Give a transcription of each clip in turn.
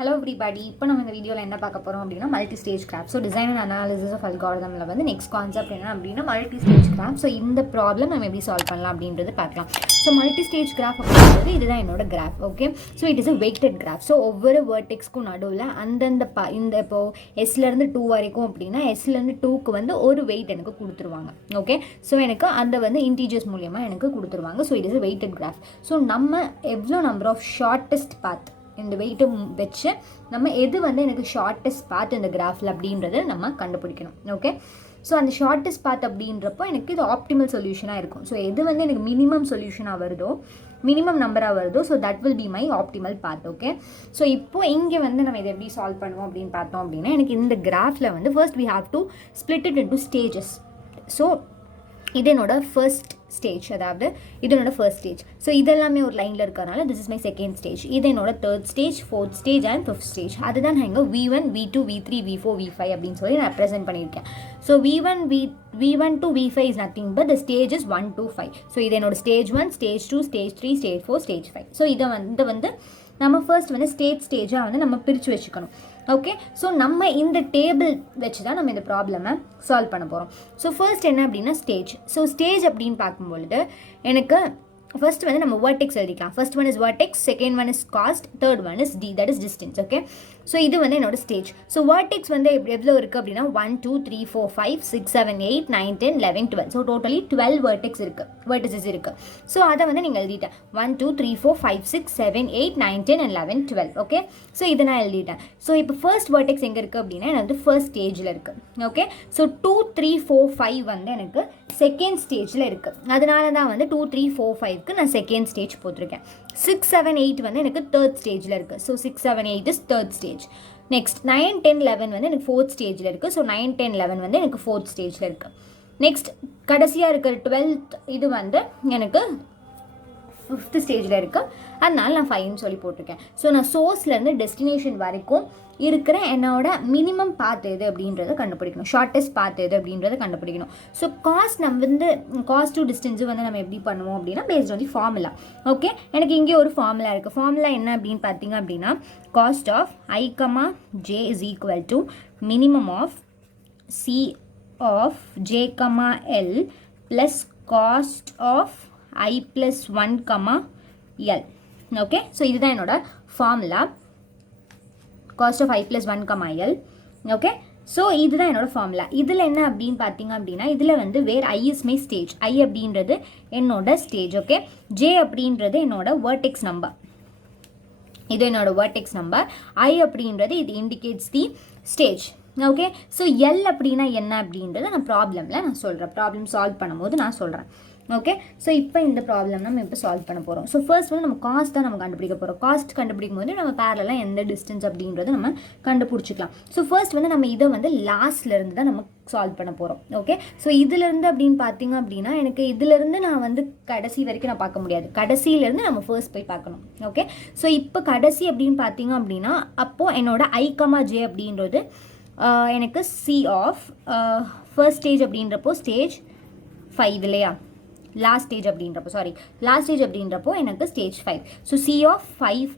Hello everybody. இப்போ நம்ம இந்த வீடியோவில் என்ன பார்க்க போகிறோம் அப்படின்னா multi stage graph. So design and analysis of அல்காரிதமில் வந்து நெக்ஸ்ட் கான்செப்ட் என்ன அப்படின்னா மல்டி ஸ்டேஜ் கிராஃப்ட். ஸோ இந்த ப்ராப்ளம் நம்ம எப்படி சால்வ் பண்ணலாம் அப்படின்றது பார்க்கலாம். ஸோ மல்டி ஸ்டேஜ் கிராஃப் அப்படின்றது இதுதான் என்னோட graph. Okay, so it is a weighted graph. So ஒவ்வொரு வேர்டெக்ஸ்க்கும் நடுவில் அந்தந்த இந்த இப்போது எஸ்லேருந்து 2 வரைக்கும் அப்படின்னா எஸ்லேருந்து 2க்கு வந்து ஒரு வெயிட் எனக்கு கொடுத்துருவாங்க. ஓகே, ஸோ எனக்கு அந்த வந்து இன்டீஜர்ஸ் மூலியமாக எனக்கு கொடுத்துருவாங்க. So it is a weighted graph. So நம்ம எவ்வளோ நம்பர் ஆஃப் ஷார்ட்டஸ்ட் பாத் இந்த வெயிட்டை வச்சு நம்ம எது வந்து எனக்கு ஷார்ட்டஸ்ட் பாத் இந்த கிராஃபில் அப்படின்றத நம்ம கண்டுபிடிக்கணும். ஓகே, ஸோ அந்த ஷார்ட்டஸ்ட் பாத் அப்படின்றப்போ எனக்கு இது ஆப்டிமல் சொல்யூஷனாக இருக்கும். ஸோ எது வந்து எனக்கு மினிமம் சொல்யூஷனாக வருதோ, மினிமம் நம்பராக வருதோ, so that will be my optimal path. Okay, so இப்போ இங்கே வந்து நம்ம இதை எப்படி சால்வ் பண்ணுவோம் அப்படின்னு பார்த்தோம் அப்படின்னா எனக்கு இந்த கிராஃபில் வந்து first we have to split it into stages. So இது என்னோட ஃபர்ஸ்ட் ஸ்டேஜ், அதாவது இது என்னோட ஃபர்ஸ்ட் ஸ்டேஜ். ஸோ இதெல்லாமே ஒரு லைனில் இருக்கிறனால this is my second stage. இது என்னோட third stage, fourth stage and fifth stage. அதுதான் நான் இங்கே V1 V2 V3 V4 V5 அப்படின்னு சொல்லி நான் ப்ரெசென்ட் பண்ணியிருக்கேன். So V1 to V5 is nothing but the stages 1 to 5. So இது என்னோட stage 1, stage 2, stage 3, stage 4, stage 5. So இதை வந்து நம்ம ஃபர்ஸ்ட் வந்து ஸ்டேஜாக வந்து நம்ம பிரித்து வச்சுக்கணும். ஓகே, ஸோ நம்ம இந்த டேபிள் வச்சு தான் நம்ம இந்த ப்ராப்ளமை சால்வ் பண்ண போகிறோம். ஸோ ஃபர்ஸ்ட் என்ன அப்படின்னா ஸ்டேஜ். ஸோ ஸ்டேஜ் அப்படின்னு பார்க்கும்பொழுது எனக்கு ஃபர்ஸ்ட் வந்து நம்ம வேர்டெக்ஸ் எழுதிக்கலாம். First one is vertex, second one is cost, third one is D, that is distance. Okay, so இது வந்து என்னோட ஸ்டேஜ். ஸோ வேர்டெக்ஸ் வந்து எவ்வளோ இருக்குது அப்படின்னா 1 2 3 4 5 6 7 8 9 10 11 12. ஸோ டோட்டலி 12 வேர்டெக்ஸஸ் இருக்குது. ஸோ அதை வந்து நீங்கள் எழுதிட்டேன் 1 2 3 4 5 6 7 8 9 10 and 11 12. ஓகே, ஸோ இதை நான் எழுதிட்டேன். ஸோ இப்போ ஃபர்ஸ்ட் வேர்டெக்ஸ் எங்கே இருக்குது அப்படின்னா எனக்கு வந்து ஃபர்ஸ்ட் ஸ்டேஜில் இருக்குது. ஓகே, ஸோ 2 3 4 5 வந்து எனக்கு செகண்ட் ஸ்டேஜில் இருக்குது. அதனால தான் வந்து 2 3 4 5க்கு நான் செகண்ட் ஸ்டேஜ் போட்டிருக்கேன். 6 7 8 வந்து எனக்கு தேர்ட் ஸ்டேஜில் இருக்குது. So 6 7 8 is third stage. Next 9 10 11 வந்து எனக்கு ஃபோர்த் ஸ்டேஜில் இருக்குது. ஸோ 9 10 11 வந்து எனக்கு ஃபோர்த் ஸ்டேஜில் இருக்குது. நெக்ஸ்ட் கடைசியாக இருக்கிற 12th இது வந்து எனக்கு ஃபிஃப்த் ஸ்டேஜில் இருக்குது. அதனால நான் 5ன்னு சொல்லி போட்டிருக்கேன். ஸோ நான் சோர்ஸ்லேருந்து டெஸ்டினேஷன் வரைக்கும் இருக்கிற என்னோட மினிமம் பாத் எது அப்படின்றத கண்டுபிடிக்கணும், ஷார்ட்டஸ்ட் பாத் எது அப்படின்றத கண்டுபிடிக்கணும். ஸோ காஸ்ட் நம்ம வந்து காஸ்ட் டு டிஸ்டன்ஸு வந்து நம்ம எப்படி பண்ணுவோம் அப்படின்னா based on the formula. Okay, எனக்கு இங்கே ஒரு ஃபார்முலா இருக்குது. ஃபார்முலா என்ன அப்படின்னு பார்த்தீங்க அப்படின்னா cost of I, J is equal to minimum of C of J, L plus cost of I plus 1, L. Okay, so இதுதான் என்னோட formula, cost of I plus 1, L. Okay, so இதுதான் என்னோட formula. இதில் என்ன அப்படின்னு பார்த்தீங்க அப்படின்னா இதில் வந்து வேர் I is my stage. I அப்படின்றது என்னோட ஸ்டேஜ். ஓகே, J அப்படின்றது என்னோட வேர்டெக்ஸ் நம்பர், இது என்னோட வேர்டெக்ஸ் நம்பர். I அப்படின்றது இது indicates the stage. Okay, so L அப்படின்னா என்ன அப்படின்றத நான் ப்ராப்ளமில் நான் சொல்கிறேன், ப்ராப்ளம் சால்வ் பண்ணும்போது நான் சொல்கிறேன். ஓகே, ஸோ இப்போ இந்த ப்ராப்ளம் நம்ம இப்போ சால்வ் பண்ண போகிறோம். ஸோ ஃபர்ஸ்ட் வந்து நம்ம காஸ்ட் தான் நம்ம கண்டுபிடிக்க போகிறோம். காஸ்ட் கண்டுபிடிக்கும் போது நம்ம பேரலாக எந்த டிஸ்டன்ஸ் அப்படின்றத நம்ம கண்டுபிடிச்சிக்கலாம். ஸோ ஃபர்ஸ்ட் வந்து நம்ம இதை வந்து லாஸ்ட்லேருந்து தான் நம்ம சால்வ் பண்ண போகிறோம். ஓகே, ஸோ இதுலேருந்து அப்படின்னு பார்த்தீங்க அப்படின்னா எனக்கு இதுலேருந்து நான் வந்து கடைசி வரைக்கும் நான் பார்க்க முடியாது, கடைசியிலேருந்து நம்ம ஃபர்ஸ்ட் போய் பார்க்கணும். ஓகே, ஸோ இப்போ கடைசி அப்படின்னு பார்த்தீங்க அப்படின்னா அப்போது என்னோட I, J அப்படின்றது எனக்கு C ஆஃப் ஃபர்ஸ்ட் ஸ்டேஜ் அப்படின்றப்போ ஸ்டேஜ் 5 இல்லையா, லாஸ்ட் ஸ்டேஜ் அப்படின்றப்போ எனக்கு stage 5. So C of 5,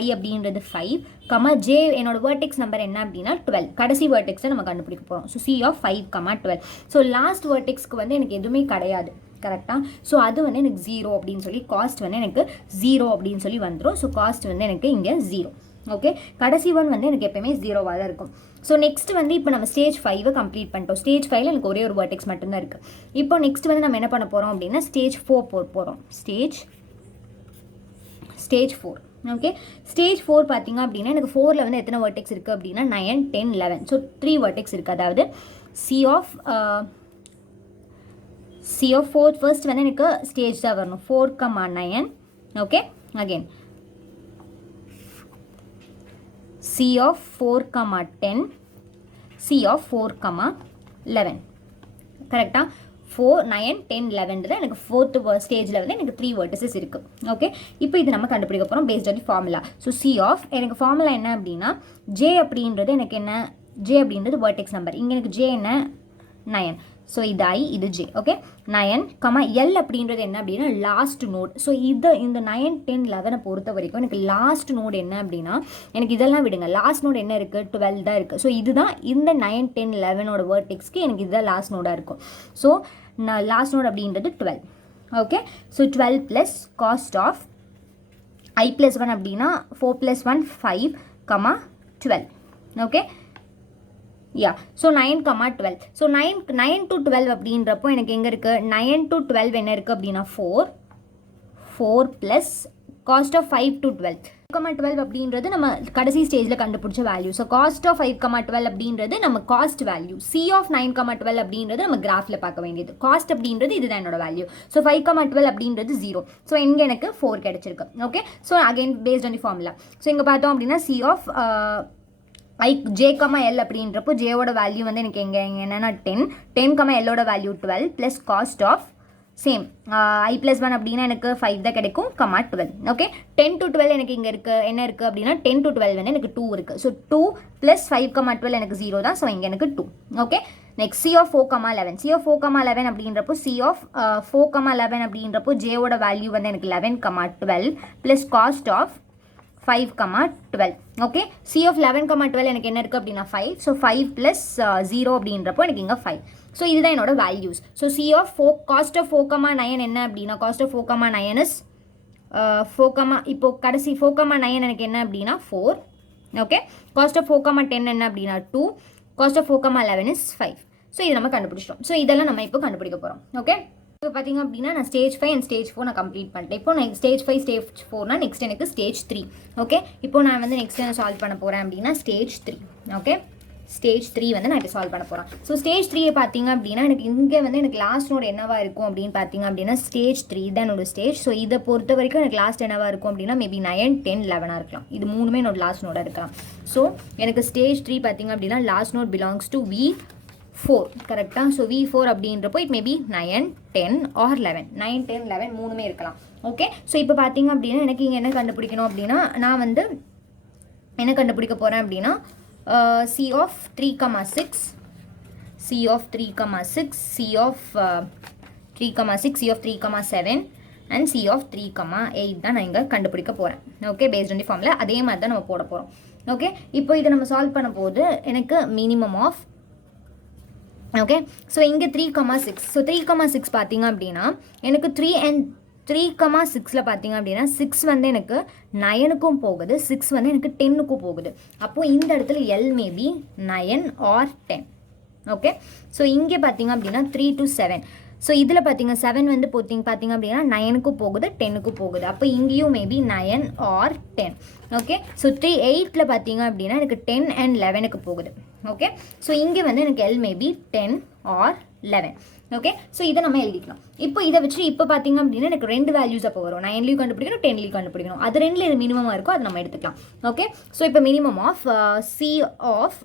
I அப்படின்றது 5, J என்னோட வேர்டெக்ஸ் நம்பர் என்ன அப்படின்னா 12. கடைசி வேர்டெக்ஸை நம்ம கண்டுபிடிக்க போகிறோம். So C of 5, 12. So last வேர்டெக்ஸ்க்கு வந்து எனக்கு எதுவுமே கிடையாது, கரெக்டாக. ஸோ அது வந்து எனக்கு 0 அப்படின்னு சொல்லி காஸ்ட் வந்து எனக்கு 0 அப்படின்னு சொல்லி வந்துடும். ஸோ காஸ்ட் வந்து எனக்கு இங்கே 0. ஓகே, கடைசி ஒன் வந்து எனக்கு எப்பயுமே 0வாக தான் இருக்கும். ஸோ நெக்ஸ்ட் வந்து இப்போ நம்ம ஸ்டேஜ் 5 கம்ப்ளீட் பண்ணிட்டோம். ஸ்டேஜ் 5 எனக்கு ஒரே ஒரு வேர்டெக்ஸ் மட்டும்தான் இருக்குது. இப்போ நெக்ஸ்ட் வந்து நம்ம என்ன பண்ண போகிறோம் அப்படின்னா ஸ்டேஜ் 4 போகிறோம். ஸ்டேஜ் 4. ஓகே, ஸ்டேஜ் 4 பார்த்தீங்க அப்படின்னா எனக்கு 4ல் வந்து எத்தனை வேர்டெக்ஸ் இருக்குது அப்படின்னா 9 10 11. ஸோ 3 வேர்டெக்ஸ் இருக்குது. அதாவது C ஆஃப் 4 ஃபர்ஸ்ட் வந்து எனக்கு ஸ்டேஜ் தான் வரணும் 4, 9. Okay, again C of 4, 10, C of 4, 11. கரெக்டாக 4 9 10 11 தான் எனக்கு ஃபோர்த் ஸ்டேஜில் வந்து எனக்கு 3 வேர்டஸஸ் இருக்குது. ஓகே, இப்போ இது நம்ம கண்டுபிடிக்க போகிறோம் based on the formula. So C of எனக்கு ஃபார்முலா என்ன அப்படின்னா J அப்படின்றது எனக்கு என்ன, J அப்படின்றது வேர்டெக்ஸ் நம்பர். இங்கே எனக்கு J என்ன 9. ஸோ இது I இது J. ஓகே 9, L அப்படின்றது என்ன அப்படின்னா லாஸ்ட் நோட். ஸோ இந்த 9, 10, 11 பொறுத்த வரைக்கும் எனக்கு லாஸ்ட் நோட் என்ன அப்படின்னா எனக்கு இதெல்லாம் விடுங்க. லாஸ்ட் நோட் என்ன இருக்குது 12 தான் இருக்குது. ஸோ இதுதான் இந்த 9, 10, 11ஓட வேர்டெக்ஸ்க்கு எனக்கு இதுதான் லாஸ்ட் நோடாக இருக்கும். ஸோ லாஸ்ட் நோட் அப்படின்றது 12. Okay so 12 plus cost of I + 1 அப்படின்னா 4 + 1 5, 12. Okay yeah so 9, 12. So 9 to 12 அப்படின்றப்போ எனக்கு எங்கே இருக்குது 9 to 12 என்ன இருக்குது அப்படின்னா 4 ப்ளஸ் காஸ்ட் ஆஃப் 5 to 12. 12 அப்படின்றது நம்ம கடைசி ஸ்டேஜில் கண்டுபிடிச்ச வேல்யூ. ஸோ காஸ்ட் ஆஃப் 5, 12 அப்படின்றது நம்ம காஸ்ட் வேல்யூ. C ஆஃப் 9, 12 அப்படின்றது நம்ம கிராஃபில் பார்க்க வேண்டியது. காஸ்ட் அப்படின்றது இதுதான் என்னோட வேல்யூ. ஸோ 5, 12 அப்படின்றது 0. ஸோ இங்கே எனக்கு 4 கிடைச்சிருக்கு. Okay so again paste on the formula. So இங்கே பார்த்தோம் அப்படின்னா C ஆஃப் J, L அப்படின்றப்போ ஜேவோட வேல்யூ வந்து எனக்கு எங்கே என்னென்னா 10, Lோட value 12 plus cost of same I + 1 அப்படின்னா எனக்கு 5 தான் கிடைக்கும், 12. ஓகே 10 to 12 எனக்கு இங்கே இருக்குது என்ன இருக்குது அப்படின்னா 10 to 12 வந்து எனக்கு 2 இருக்குது. ஸோ 2 ப்ளஸ் 5, 12 எனக்கு 0 தான். ஸோ இங்கே எனக்கு 2. Okay next C of 4, 11. C of 4, 11 அப்படின்றப்போ C ஆஃப் 4, 11 அப்படின்றப்போ ஜேவோட வேல்யூ வந்து எனக்கு 11, 12 plus cost of 5, 12. Okay C of 11, 12 எனக்கு என்ன இருக்குது அப்படின்னா 5. ஸோ 5 ப்ளஸ் 0 அப்படின்றப்போ எனக்கு இங்கே 5. ஸோ இதுதான் என்னோட values. So C of 4 cost of 4, 9 என்ன அப்படின்னா காஸ்ட் ஆஃப் 4, 9 இஸ் 4, இப்போ கடைசி 4, 9 எனக்கு என்ன அப்படின்னா 4. ஓகே காஸ்ட் ஆஃப் 4, 10 என்ன அப்படின்னா 2. Cost of 4, 11 is 5. ஸோ இது நம்ம கண்டுபிடிச்சிட்டோம். ஸோ இதெல்லாம் நம்ம இப்போ கண்டுபிடிக்க போகிறோம். ஓகே இப்போ பார்த்தீங்க அப்படின்னா நான் ஸ்டேஜ் 5 அண்ட் ஸ்டேஜ் 4 நான் கம்ப்ளீட் பண்ணிட்டேன். இப்போ நான் ஸ்டேஜ் 5 ஸ்டேஜ் 4னா நெக்ஸ்ட் எனக்கு ஸ்டேஜ் 3. ஓகே இப்போ நான் வந்து நெக்ஸ்ட் என்ன சால்வ் பண்ண போகிறேன் அப்படின்னா ஸ்டேஜ் 3. ஓகே ஸ்டேஜ் 3 வந்து நான் இப்போ சால்வ் பண்ண போகிறேன். ஸோ ஸ்டேஜ் 3 பார்த்தீங்க அப்படின்னா எனக்கு இங்கே வந்து எனக்கு லாஸ்ட் நோட் என்னவா இருக்கும் அப்படின்னு பார்த்தீங்க அப்படின்னா ஸ்டேஜ் 3 தான் என்னோட ஸ்டேஜ். ஸோ இதை பொறுத்த வரைக்கும் எனக்கு லாஸ்ட் என்னவா இருக்கும் அப்படின்னா மேபி 9, 10, 11 இருக்கலாம். இது மூணுமே என்னோட லாஸ்ட் நோடாக இருக்கலாம். ஸோ எனக்கு ஸ்டேஜ் 3 பார்த்தீங்க அப்படின்னா last node belongs to V4 கரெக்டாக. ஸோ V4 அப்படின்றப்போ இட் மேபி 9, 10 or 11. 9, 10, 11 மூணுமே இருக்கலாம். ஓகே ஸோ இப்போ பார்த்தீங்க அப்படின்னா எனக்கு இங்கே என்ன கண்டுபிடிக்கணும் அப்படின்னா நான் வந்து என்ன கண்டுபிடிக்க போகிறேன் அப்படின்னா C of 3, 6, C of 3, 6, C of 3, 6, C of 3, 7 and C of 3, 8 தான் நான் இங்கே கண்டுபிடிக்க போகிறேன். Okay paste on the formula அதே மாதிரி தான் நம்ம போட போகிறோம். ஓகே இப்போ இதை நம்ம சால்வ் பண்ண போது எனக்கு மினிமம் ஆஃப் ஓகே ஸோ இங்கே 3, 6. ஸோ 3, 6 பார்த்தீங்க அப்படின்னா எனக்கு 3 and 3, 6ல் பார்த்தீங்க அப்படின்னா 6 வந்து எனக்கு 9க்கும் போகுது, 6 வந்து எனக்கு 10க்கும் போகுது. அப்போது இந்த இடத்துல L maybe 9 or 10. Okay so இங்கே பார்த்தீங்க அப்படின்னா 3 to 7. ஸோ இதில் பார்த்தீங்க 7 வந்து பார்த்தீங்க அப்படின்னா 9க்கும் போகுது, 10க்கும் போகுது. அப்போ இங்கேயும் மேபி 9 or 10. ஓகே ஸோ 8ல் பார்த்தீங்க அப்படின்னா எனக்கு 10 and 11க்கு போகுது. ஓகே ஸோ இங்கே வந்து எனக்கு L maybe 10 or 11. Okay so இதை நம்ம எழுதிக்கலாம். இப்போ இதை வச்சு இப்போ பார்த்தீங்க அப்படின்னா எனக்கு 2 வேல்யூஸ் அப்போ வரும். 9லையும் கண்டுபிடிக்கணும், 10லையும் கண்டுபிடிக்கணும். அது 2ல் இது மினிமமாக இருக்கும், அது நம்ம எடுத்துக்கலாம். ஓகே ஸோ இப்போ minimum of C of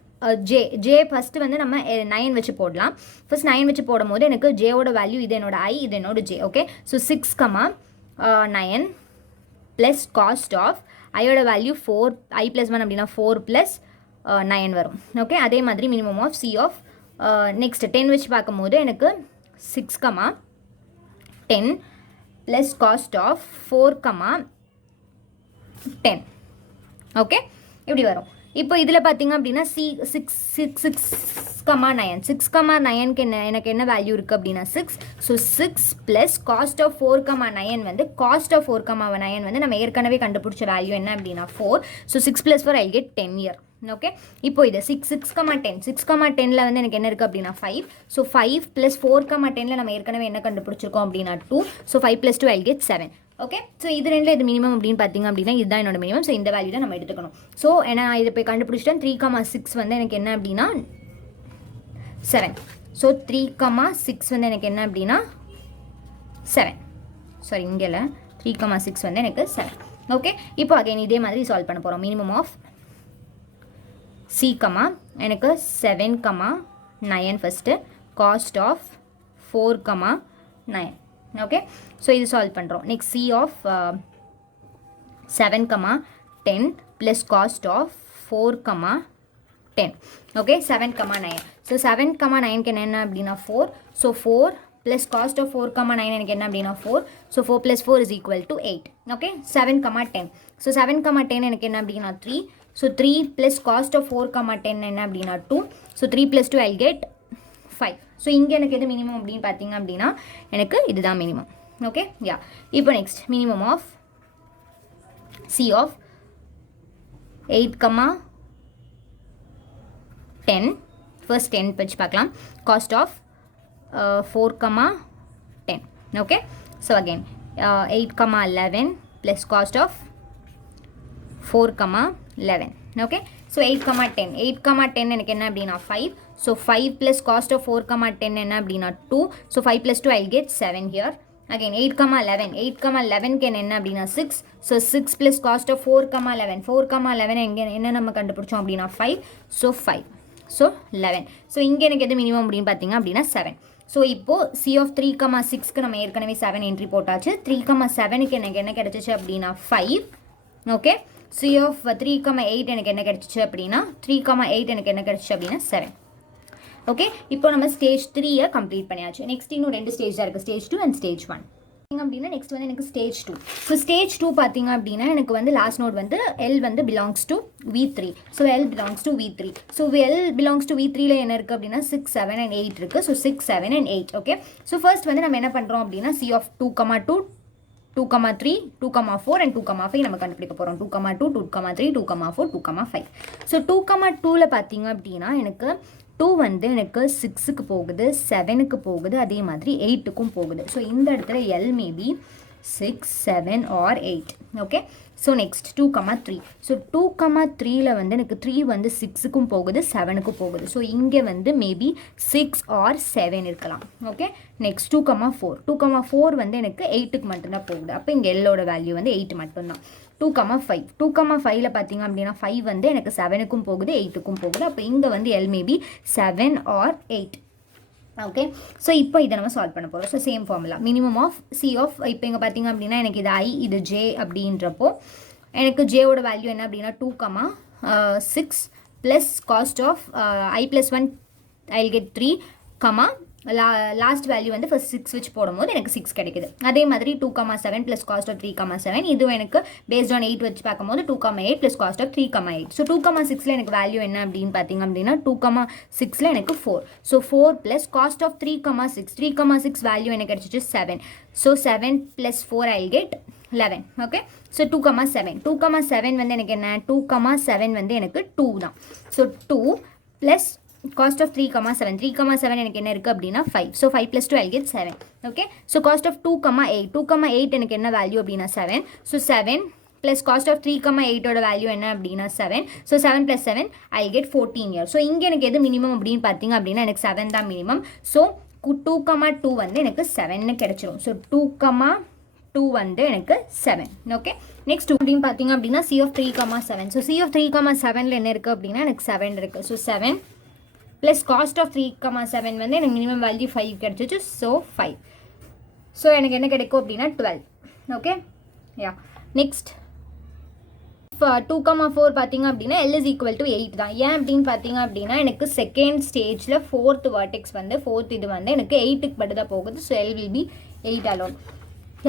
J first வந்து நம்ம 9 வச்சு போடலாம். ஃபஸ்ட் 9 வச்சு போடும் போது எனக்கு ஜேவோட வேல்யூ இது என்னோட I, இது என்னோட J. Okay so 6, 9 plus cost of ஐயோட வேல்யூ 4, I + 1 அப்படின்னா 4 + 9 வரும். ஓகே அதே மாதிரி minimum of C of next 10 வச்சு பார்க்கும்போது எனக்கு 6, 10 ப்ளஸ் காஸ்ட் ஆஃப் 4, 10. ஓகே இப்படி வரும். இப்போ இதில் பார்த்தீங்க அப்படின்னா C 6, 9க்கு எனக்கு என்ன வேல்யூ இருக்குது அப்படின்னா 6. ஸோ 6 ப்ளஸ் காஸ்ட் ஆஃப் 4, 9 வந்து காஸ்ட் ஆஃப் 4, 9 வந்து நம்ம ஏற்கனவே கண்டுபிடிச்ச வேல்யூ என்ன அப்படின்னா 4. So 6 + 4 I get 10 here. Okay இப்போ இது 6, 10. 6, 10ல் வந்து எனக்கு என்ன இருக்குது அப்படின்னா 5. ஸோ 5 + 4, 10ல் நம்ம ஏற்கனவே என்ன கண்டுபிடிச்சிருக்கோம் அப்படின்னா 2. So 5 + 2 I get 7. Okay so இது 2ல் இது மினிமம் அப்படின்னு பார்த்தீங்க அப்படின்னா இதுதான் என்னோட மினிமம். ஸோ இந்த வேல்யூ தான் நம்ம எடுத்துக்கணும். ஸோ ஏன்னா இதை போய் கண்டுபிடிச்சிட்டேன். 3, 6 வந்து எனக்கு என்ன அப்படின்னா 7. ஸோ 3, 6 வந்து எனக்கு என்ன அப்படின்னா 7. சாரி இங்கே இல்லை, 3, 6 வந்து எனக்கு 7. ஓகே இப்போ அகைன் இதே மாதிரி சால்வ் பண்ண போகிறோம். மினிமம் ஆஃப் C, எனக்கு 7, 9 first cost of 4, 9. Okay so இது சால்வ் பண்ணுறோம். Next C of 7, 10 plus cost of 4, 10 okay 7, 9 so 7, 9க்கு என்ன அப்படின்னா 4 ஸோ 4 ப்ளஸ் காஸ்ட் ஆஃப் 4, 9 எனக்கு என்ன அப்படின்னா 4 so 4 + 4 is equal to 8 okay 7, 10 so 7, 10 எனக்கு என்ன அப்படின்னா 3 ஸோ 3 ப்ளஸ் காஸ்ட் ஆஃப் 4, 10 என்ன அப்படின்னா 2 ஸோ 3 + 2 I'll get 5 ஸோ இங்கே எனக்கு எது மினிமம் அப்படின்னு பார்த்தீங்க அப்படின்னா எனக்கு இதுதான் மினிமம் ஓகே யா இப்போ next minimum of C of 8, 10 first 10 வச்சு பார்க்கலாம் cost of 4, 10 okay so again 8, 11 plus cost of 4, 11 okay so 8, 10 எனக்கு என்ன அப்படின்னா 5 so 5 plus cost of 4, 10 என்ன அப்படின்னா 2 so 5 + 2 I'll get 7 here again 8, 11 க்கு என்ன அப்படின்னா 6 so 6 plus cost of 4, 11 எங்க என்ன நம்ம கண்டுபிடிச்சோம் அப்படின்னா 5 so 5 so 11 so இங்கே எனக்கு எது மினிமம் அப்படின்னு பார்த்தீங்க அப்படின்னா 7 ஸோ இப்போது C ஆஃப் 3, 6க்கு நம்ம ஏற்கனவே 7 என்ட்ரி போட்டாச்சு 3, 7க்கு எனக்கு என்ன கிடச்சிச்சு அப்படின்னா 5 ஓகே C ஆஃப் 3, 8 எனக்கு என்ன கிடச்சிச்சு அப்படின்னா 3, 8 எனக்கு என்ன கிடச்சிச்சு அப்படின்னா 7 ஓகே இப்போ நம்ம ஸ்டேஜ் 3 கம்ப்ளீட் பண்ணியாச்சு நெக்ஸ்ட் இன்னும் 2 ஸ்டேஜ் தான் இருக்குது ஸ்டேஜ் 2 அண்ட் ஸ்டேஜ் 1 அப்படின்னா நெக்ஸ்ட் வந்து எனக்கு ஸ்டேஜ் 2 ஸோ ஸ்டேஜ் 2 பார்த்தீங்க அப்படின்னா எனக்கு வந்து லாஸ்ட் நோட் வந்து L வந்து belongs to V3 so L belongs to V3 so L belongs to V3ல என்ன இருக்குது அப்படின்னா 6, 7 and 8 இருக்குது so 6, 7 and 8 okay so first வந்து நம்ம என்ன பண்ணுறோம் அப்படின்னா C ஆஃப் 2, 2 2, 3 2, 4 and 2, 5 நம்ம கண்டுபிடிக்க போகிறோம் 2, 2 2, 3 2, 4 2, 5 ஸோ 2, 2ல பார்த்தீங்க அப்படின்னா எனக்கு 2 வந்து எனக்கு 6க்கு போகுது 7க்கு போகுது அதே மாதிரி 8க்கும் போகுது ஸோ இந்த இடத்துல L maybe 6, 7 or 8 okay so next 2, 3 so 2, 3ல வந்து எனக்கு 3 வந்து 6க்கும் போகுது 7க்கும் போகுது ஸோ இங்கே வந்து மேபி 6 or 7 இருக்கலாம் ஓகே நெக்ஸ்ட் 2, 4 வந்து எனக்கு 8க்கு மட்டும்தான் போகுது அப்போ இங்கே எல்லோட வேல்யூ வந்து 8 மட்டும்தான் 2, 5ல பார்த்தீங்க அப்படின்னா 5 வந்து எனக்கு 7க்கும் போகுது 8க்கும் போகுது அப்போ இங்கே வந்து L maybe 7 or 8 okay so இப்போ இதை நம்ம சால்வ் பண்ண போகிறோம் so same formula minimum of C of இப்போ இங்கே பார்த்தீங்க அப்படின்னா எனக்கு இது I இது J அப்படின்றப்போ எனக்கு ஜேவோட வேல்யூ என்ன அப்படின்னா 2, 6 plus cost of I + 1 I'll get 3, last value வந்து ஃபர்ஸ்ட் 6 வச்சு போடும்போது எனக்கு 6 கிடைக்குது அதே மாதிரி 2, 7 ப்ளஸ் காஸ்ட் ஆஃப் 3, 7 இதுவும் எனக்கு பேஸ்ட் ஆன் 8 வச்சு பார்க்கும்போது 2, 8 ப்ளஸ் காஸ்ட் ஆஃப் 3, 8 ஸோ 2, 6ல எனக்கு வேல்யூ என்ன அப்படின்னு பார்த்தீங்க அப்படின்னா 2, 6ல எனக்கு 4 so 4 plus cost of 3, 6 value எனக்கு கிடைச்சிச்சு 7 so 7 plus 4 I'll get 11 okay so 2, 7 வந்து எனக்கு என்ன 2, 7 வந்து எனக்கு 2 தான் ஸோ 2 ப்ளஸ் cost of 3, 7 எனக்கு என்ன இருக்குது அப்படின்னா 5 so 5 + 2 I'll get 7 okay so cost of 2, 8 எனக்கு என்ன வேல்யூ அப்படின்னா 7 ஸோ 7 ப்ளஸ் காஸ்ட் ஆஃப் 3, 8ஓட வேல்யூ என்ன அப்படின்னா 7 so 7 + 7 I'll get 14 here so இங்கே எனக்கு எது மினிமம் அப்படின்னு பார்த்தீங்க அப்படின்னா எனக்கு 7 தான் மினிமம் ஸோ 2, 2 வந்து எனக்கு 7ன்னு கிடைச்சிரும் ஸோ 2, 2 வந்து எனக்கு 7 ஓகே நெக்ஸ்ட் அப்படின்னு பார்த்தீங்க அப்படின்னா C of 3, 7 so C of 3, 7ல என்ன இருக்குது அப்படின்னா எனக்கு 7 இருக்குது ஸோ 7 ப்ளஸ் காஸ்ட் ஆஃப் 3, 7 வந்து எனக்கு மினிமம் வேல்யூ 5 கிடச்சிச்சு ஸோ 5 ஸோ எனக்கு என்ன கிடைக்கும் அப்படின்னா 12 ஓகே யா நெக்ஸ்ட் 2, 4 பார்த்தீங்க அப்படின்னா L is equal to 8 தான் ஏன் அப்படின்னு பார்த்தீங்க அப்படின்னா எனக்கு செகண்ட் ஸ்டேஜில் 4th வெர்டெக்ஸ் வந்து 4th இது வந்து எனக்கு 8க்கு மட்டும் தான் போகுது so L will be 8 alone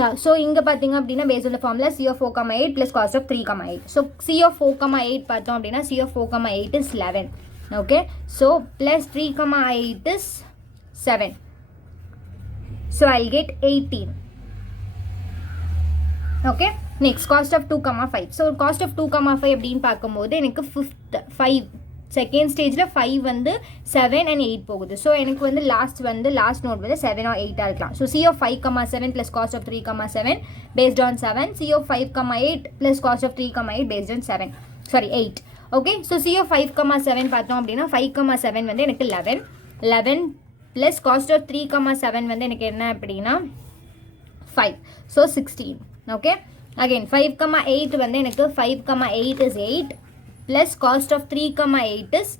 yeah so இங்கே பார்த்தீங்க அப்படின்னா based on formula C of 4, 8 plus cost of 3, 8 so C of 4, 8 பார்த்தோம் அப்படின்னா C of 4, 8 is 11 okay so plus 3, 8 is 7 so I'll get 18 okay next cost of 2, 5 so cost of 2, 5 அப்படின்னு பார்க்கும்போது எனக்கு 5 second ஸ்டேஜில் 5 வந்து 7 and 8 போகுது ஸோ எனக்கு வந்து லாஸ்ட் நோட் வந்து 7 or 8 இருக்கலாம் so C of 5, 7 plus cost of 3, 7 based on 7 C of 5, 8 plus cost of 3, 8 based on 8 okay so C of 5, 7 பார்த்தோம் அப்படின்னா 5, 7 வந்து எனக்கு 11 ப்ளஸ் காஸ்ட் ஆஃப் 3, 7 வந்து எனக்கு என்ன அப்படின்னா 5 ஸோ 16 ஓகே அகெயின் 5, 8 வந்து எனக்கு 5, 8 is 8 plus cost of 3, 8 is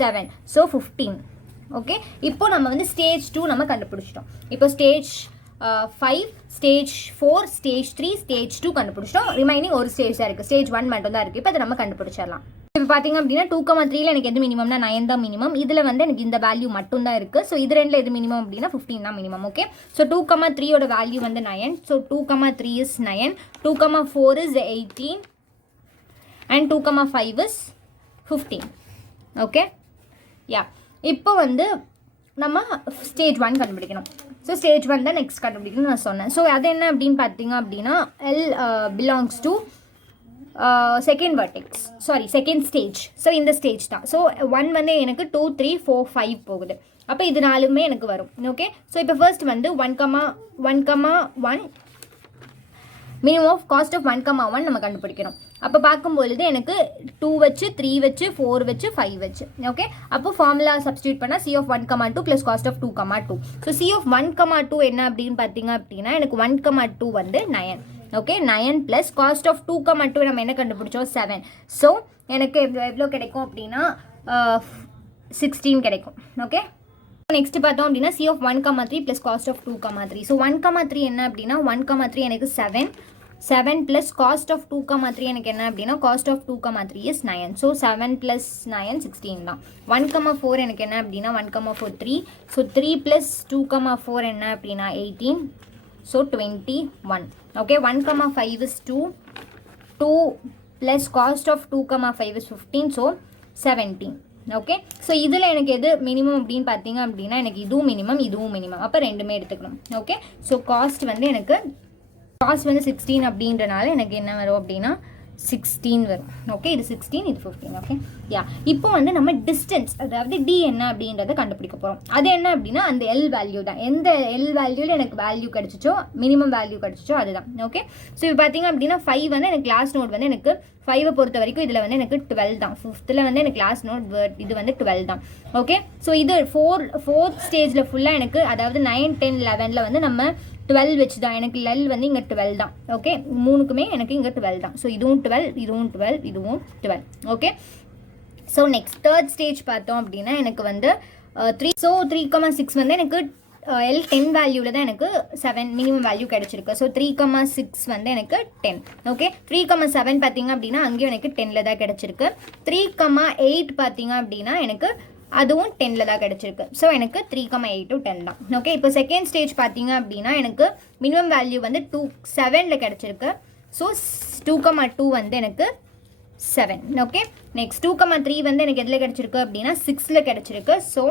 7 so 15 okay இப்போ நம்ம வந்து ஸ்டேஜ் 2 நம்ம கண்டுபிடிச்சிட்டோம் இப்போ ஸ்டேஜ் 5 ஸ்டேஜ் 4 ஸ்டேஜ் 3 ஸ்டேஜ் 2 கண்டுபிடிச்சிட்டோம் ரிமைனிங் ஒரு ஸ்டேஜ் தான் இருக்குது ஸ்டேஜ் 1 மட்டும் தான் இருக்குது இப்போ அதை நம்ம கண்டுபிடிச்சிடலாம் இப்போ பார்த்தீங்க அப்படின்னா 2,3ல எனக்கு எது மினிமம்னா 9 தான் மினிமம். இதில் வந்து எனக்கு இந்த வேல்யூ மட்டும் தான் இருக்குது. ஸோ இது ரெண்டில் எது மினிமம் அப்படின்னா 15 தான் மினிமம். ஓகே, ஸோ 2,3யோட வேல்யூ வந்து 9. So 2,3 is 9, 2,4 is 18 and 2,5 is 15. Okay, yeah. இப்போ வந்து நம்ம ஸ்டேஜ் 1 கண்டுபிடிக்கணும். ஸோ ஸ்டேஜ் 1 தான் நெக்ஸ்ட் கண்டுபிடிக்கணும்னு நான் சொன்னேன். ஸோ அது என்ன அப்படின்னு பார்த்தீங்க அப்படின்னா L belongs to second vertex, sorry second stage. So இந்த ஸ்டேஜ் தான். ஸோ 1 வந்து எனக்கு 2, 3, 4, 5 போகுது. அப்போ இது 4மே எனக்கு வரும். ஓகே, ஸோ இப்போ ஃபர்ஸ்ட் வந்து 1,1 மினிமம் ஆஃப் காஸ்ட் ஆஃப் 1,1 நம்ம கண்டுபிடிக்கணும். அப்போ பார்க்கும்பொழுது எனக்கு 2 வச்சு 3 வச்சு 4 வச்சு 5 வச்சு. ஓகே, அப்போ ஃபார்முலா சப்ஸ்டியூட் பண்ணால் C of 1,2 plus cost of 2,2. So C of 1,2 என்ன அப்படின்னு பார்த்தீங்க அப்படின்னா எனக்கு 1,2 வந்து 9. ஓகே, 9 ப்ளஸ் காஸ்ட் ஆஃப் 2,2 நம்ம என்ன கண்டுபிடிச்சோம் 7. ஸோ எனக்கு எவ்வளோ கிடைக்கும் அப்படின்னா 16 கிடைக்கும். ஓகே, நெக்ஸ்ட் பார்த்தோம் அப்படின்னா C of 1,3 plus cost of 2,3. So 1,3 என்ன அப்படின்னா 1,3 எனக்கு 7 ப்ளஸ் காஸ்ட் ஆஃப் 2,3 எனக்கு என்ன அப்படின்னா cost of 2,3 is 9. So 7 plus 9 16 தான். 1,4 எனக்கு என்ன அப்படின்னா 1,4 3. ஸோ 3 ப்ளஸ் 2,4 என்ன அப்படின்னா 18. So 21. Okay, 1,5 is 2 plus cost of 2,5 is 15. So 17. Okay, so இதில் எனக்கு எது மினிமம் அப்படின்னு பார்த்தீங்க அப்படின்னா எனக்கு இதுவும் மினிமம் இதுவும் மினிமம். அப்போ ரெண்டுமே எடுத்துக்கணும். ஓகே, ஸோ காஸ்ட் வந்து எனக்கு 16 அப்படின்றனால எனக்கு என்ன வரும் அப்படின்னா 16 வரும். ஓகே, இது 16 இது 15. Okay, yeah. இப்போ வந்து நம்ம டிஸ்டன்ஸ், அதாவது டி என்ன அப்படின்றத கண்டுபிடிக்க போகிறோம். அது என்ன அப்படின்னா அந்த எல் வேல்யூ தான். எந்த எல் வேல்யூவில் எனக்கு வேல்யூ கிடச்சிச்சோ மினிமம் வேல்யூ கிடச்சிச்சோ அதுதான். ஓகே, ஸோ இப்போ பார்த்தீங்க அப்படின்னா 5 வந்து எனக்கு லாஸ்ட் நோட் வந்து எனக்கு 5 பொறுத்த வரைக்கும் இதில் வந்து எனக்கு 12 தான். 5th வந்து எனக்கு லாஸ்ட் நோட் இது வந்து 12 தான். ஓகே, ஸோ இது ஃபோர்த் ஸ்டேஜில் ஃபுல்லாக எனக்கு அதாவது 9, 10, 11ல் வந்து நம்ம 12 வச்சு தான். எனக்கு L வந்து இங்கே 12 தான். ஓகே, மூணுக்குமே எனக்கு இங்கே 12 தான். ஸோ இதுவும் 12 இதுவும் 12 இதுவும் 12. Okay, so next third stage பார்த்தோம் அப்படின்னா எனக்கு வந்து 3. ஸோ 3,6 வந்து எனக்கு L 10 வேல்யூவில் தான் எனக்கு 7 மினிமம் வேல்யூ கிடச்சிருக்கு. ஸோ 3,6 வந்து எனக்கு 10. ஓகே, 3,7 பார்த்தீங்க அப்படின்னா அங்கேயும் எனக்கு 10ல் தான் கிடச்சிருக்கு. 3,8 பார்த்தீங்க அப்படின்னா எனக்கு அதுவும் 10ல் தான் கிடச்சிருக்கு. ஸோ எனக்கு 3,8 to 10 தான். ஓகே, இப்போ செகண்ட் ஸ்டேஜ் பார்த்தீங்க அப்படின்னா எனக்கு மினிமம் வேல்யூ வந்து 7ல் கிடச்சிருக்கு. ஸோ 2,2 வந்து எனக்கு 7. ஓகே, நெக்ஸ்ட் 2,3 வந்து எனக்கு எதில் கிடச்சிருக்கு அப்படின்னா 6ல் கிடச்சிருக்கு. ஸோ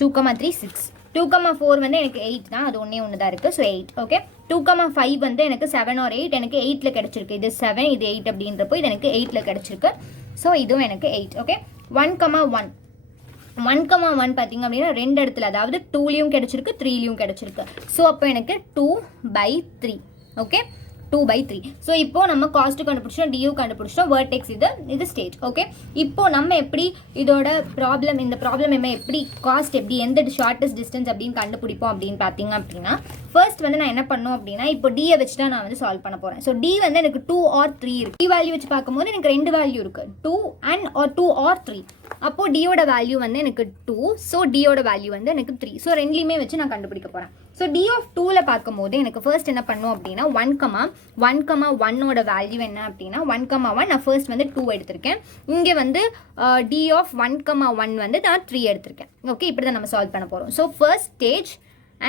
2,3 6. 2,4 வந்து எனக்கு 8 தான். அது ஒன்று தான் இருக்குது. ஸோ 8. ஓகே, 2,5 வந்து எனக்கு 7 or 8 எனக்கு 8ல் கிடச்சிருக்கு. இது 7 இது 8 அப்படின்றப்போ இது எனக்கு 8ல் கிடச்சிருக்கு. ஸோ இதுவும் எனக்கு 8. ஓகே, 1,1 பார்த்தீங்க அப்படின்னா 2 இடத்துல அதாவது 2லையும் கிடச்சிருக்கு 3லையும் கிடச்சிருக்கு. ஸோ அப்போ எனக்கு 2/3. ஓகே, 2/3. ஸோ இப்போ நம்ம காஸ்ட்டு கண்டுபிடிச்சோம், டியூ கண்டுபிடிச்சோம், வேர்டெக்ஸ் இது ஸ்டேஜ். ஓகே, இப்போ நம்ம எப்படி இதோட இந்த ப்ராப்ளம் எப்படி காஸ்ட் எப்படி எந்த ஷார்ட்டஸ்ட் டிஸ்டன்ஸ் அப்படின்னு கண்டுபிடிப்போம் அப்படின்னு பார்த்தீங்க அப்படின்னா ஃபர்ஸ்ட் வந்து நான் என்ன பண்ணோம் அப்படின்னா இப்போ டியை வச்சு தான் நான் வந்து சால்வ் பண்ண போகிறேன். ஸோ டி வந்து எனக்கு 2 or 3 இருக்குது. டி வேல்யூ வச்சு பார்க்கும்போது எனக்கு 2 வேல்யூ இருக்குது, 2 or 3. அப்போது டியோட வேல்யூ வந்து எனக்கு 2. ஸோ டியோட வேல்யூ வந்து எனக்கு 3. ஸோ ரெண்டுலேயுமே வச்சு நான் கண்டுபிடிக்க போகிறேன். ஸோ டி ஆஃப் 2ல் பார்க்கும்போது எனக்கு ஃபர்ஸ்ட் என்ன பண்ணும் அப்படின்னா 1,1 வேல்யூ என்ன அப்படின்னா 1,1 நான் ஃபர்ஸ்ட் வந்து 2 எடுத்திருக்கேன். இங்கே வந்து டி ஆஃப் 1,1 வந்து நான் 3 எடுத்திருக்கேன். ஓகே, இப்படி தான் நம்ம சால்வ் பண்ண போகிறோம். So first stage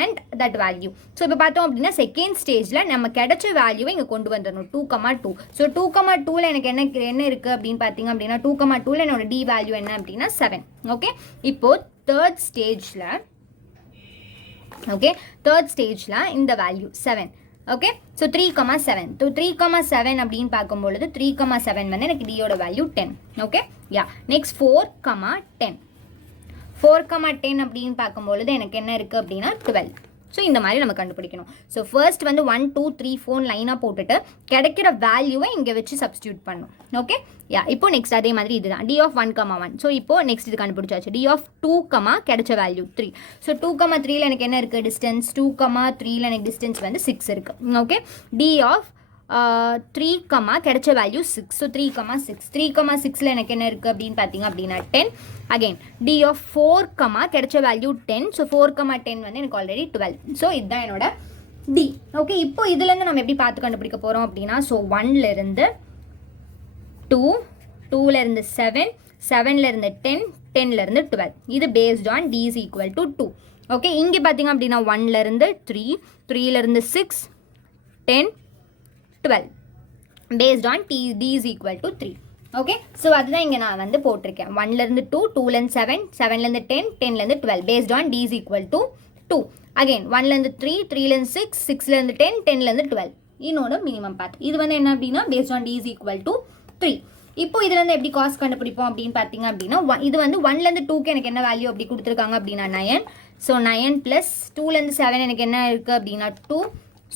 and that value. So இப்போ பார்த்தோம் அப்படின்னா செகண்ட் ஸ்டேஜில் நம்ம கிடைச்ச வேல்யூவை இங்கே கொண்டு வந்துடணும் 2,2. ஸோ 2,2ல் எனக்கு என்ன இருக்குது அப்படின்னு பார்த்தீங்க அப்படின்னா 2,2ல் என்னோட டி வேல்யூ என்ன அப்படின்னா 7. ஓகே, இப்போது தேர்ட் ஸ்டேஜில் இந்த வேல்யூ 7. Okay, so 3,7. ஸோ 3,7 அப்படின்னு பார்க்கும்பொழுது 3,7 வந்து எனக்கு டியோட வேல்யூ 10. ஓகே, யா. நெக்ஸ்ட் 4,10. 4,10 அப்படின்னு பார்க்கும்பொழுது எனக்கு என்ன இருக்குது அப்படின்னா 12. ஸோ இந்த மாதிரி நம்ம கண்டுபிடிக்கணும். ஸோ ஃபர்ஸ்ட் வந்து 1 2 3 4 லைனாக போட்டுட்டு கிடைக்கிற வேல்யூவை இங்கே வச்சு சப்ஸ்டியூட் பண்ணணும். Okay, yeah. இப்போ நெக்ஸ்ட் அதே மாதிரி இதுதான் டி ஆஃப் 1,1. ஸோ இப்போ நெக்ஸ்ட் இது கண்டுபிடிச்சி டி ஆஃப் 2, கிடைச்ச வேல்யூ 3. ஸோ 2,3ல் எனக்கு என்ன இருக்குது டிஸ்டன்ஸ், 2,3ல் எனக்கு டிஸ்டன்ஸ் வந்து 6 இருக்குது. ஓகே, டி ஆஃப் 3, கிடைச்ச வேல்யூ 6. ஸோ 3,6. 3,6ல் எனக்கு என்ன இருக்குது அப்படின்னு பார்த்தீங்க அப்படின்னா 10. அகெயின் டி ஆஃப் 4, கிடைச்ச வேல்யூ 10. ஸோ 4,10 வந்து எனக்கு ஆல்ரெடி 12. ஸோ இதுதான் என்னோட டி. ஓகே, இப்போ இதுலேருந்து நம்ம எப்படி பார்த்து கண்டுபிடிக்க போகிறோம் அப்படின்னா ஸோ 1லேருந்து 2 2ல இருந்து 7, 7ல இருந்து 10, 10ல இருந்து 12. இது based on d is equal to 2. Okay, இங்கே பார்த்தீங்க அப்படின்னா 1ல இருந்து 3, 3ல இருந்து 6, 10, 12 based on d is equal to 3. Okay, so அதுதான் இங்கே நான் வந்து போட்டிருக்கேன். 1ல இருந்து 2, 2ல இருந்து 7, 7ல இருந்து 10, 10ல இருந்து 12 based on d is equal to 2. Again 1ல இருந்து 3, 3ல இருந்து 6, 6ல இருந்து 10, 10ல இருந்து 12 இன்னோட மினிமம் பாத். இது வந்து என்ன அப்படின்னா based on d is equal to 3. இப்போ இதுல இருந்து எப்படி காஸ்ட் கண்டுபிடிப்போம் அப்படின்னு பார்த்தீங்க அப்படின்னா இது வந்து 1ல இருந்து 2க்கு எனக்கு என்ன வேல்யூ அப்படி கொடுத்துருக்காங்க அப்படின்னா 9. ஸோ 9 ப்ளஸ் 2ல இருந்து 7 எனக்கு என்ன இருக்கு அப்படின்னா 2.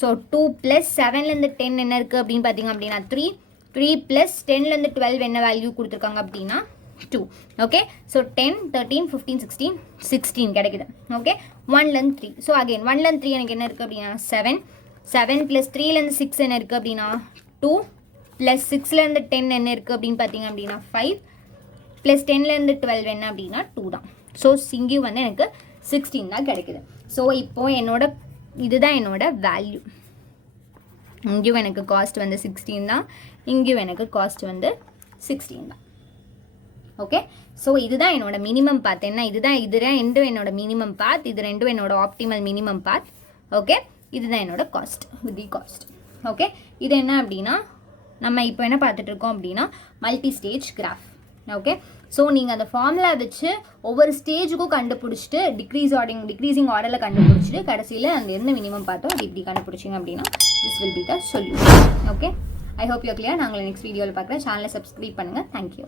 ஸோ 2 ப்ளஸ் 7ல இருந்து 10 என்ன இருக்கு அப்படின்னு பார்த்தீங்க அப்படின்னா 3. 3 ப்ளஸ் 10ல இருந்து 12 என்ன வேல்யூ கொடுத்துருக்காங்க அப்படின்னா 2. ஓகே, ஸோ 10, 13, 15, 16, 16 கிடைக்குது. ஓகே, 1ல இருந்து 3. ஸோ அகைன் 1ல இருந்து 3 எனக்கு என்ன இருக்குது அப்படின்னா 7. 7 ப்ளஸ் 3ல இருந்து 6 என்ன இருக்குது அப்படின்னா 2. ப்ளஸ் 6ல இருந்து 10 என்ன இருக்குது அப்படின்னு பார்த்தீங்க அப்படின்னா 5. ப்ளஸ் 10ல இருந்து 12 என்ன அப்படின்னா 2 தான். ஸோ இங்கேயும் வந்து எனக்கு 16 தான் கிடைக்குது. ஸோ இப்போது என்னோட இதுதான் என்னோட வேல்யூ. இங்கேயும் எனக்கு காஸ்ட் வந்து 16 தான், இங்கேயும் எனக்கு காஸ்ட் வந்து 16 தான். ஓகே, ஸோ இதுதான் என்னோட மினிமம் பாத். என்ன இதுதான் ரெண்டும் என்னோட மினிமம் பாத், இது ரெண்டும் என்னோட ஆப்டிமல் மினிமம் பாத். ஓகே, இதுதான் என்னோட காஸ்ட், தி காஸ்ட். ஓகே, இது என்ன அப்படின்னா நம்ம இப்போ என்ன பார்த்துட்டு இருக்கோம் அப்படின்னா multi stage graph. Okay, so நீங்கள் அந்த ஃபார்முலா வச்சு ஒவ்வொரு ஸ்டேஜுக்கும் கண்டுபிடிச்சிட்டு டிக்ரீசிங் ஆர்டரில் கண்டுபிடிச்சிட்டு கடைசியில் அந்த எந்த மினிமம் பார்த்தோம் அது இப்படி கண்டுபிடிச்சிங்க அப்படின்னா this will be the solution. Okay, I hope you're clear. நாங்கள் நெக்ஸ்ட் வீடியோவில் பார்க்குறேன். சேனலை சப்ஸ்கிரைப் பண்ணுங்கள். தேங்க்யூ.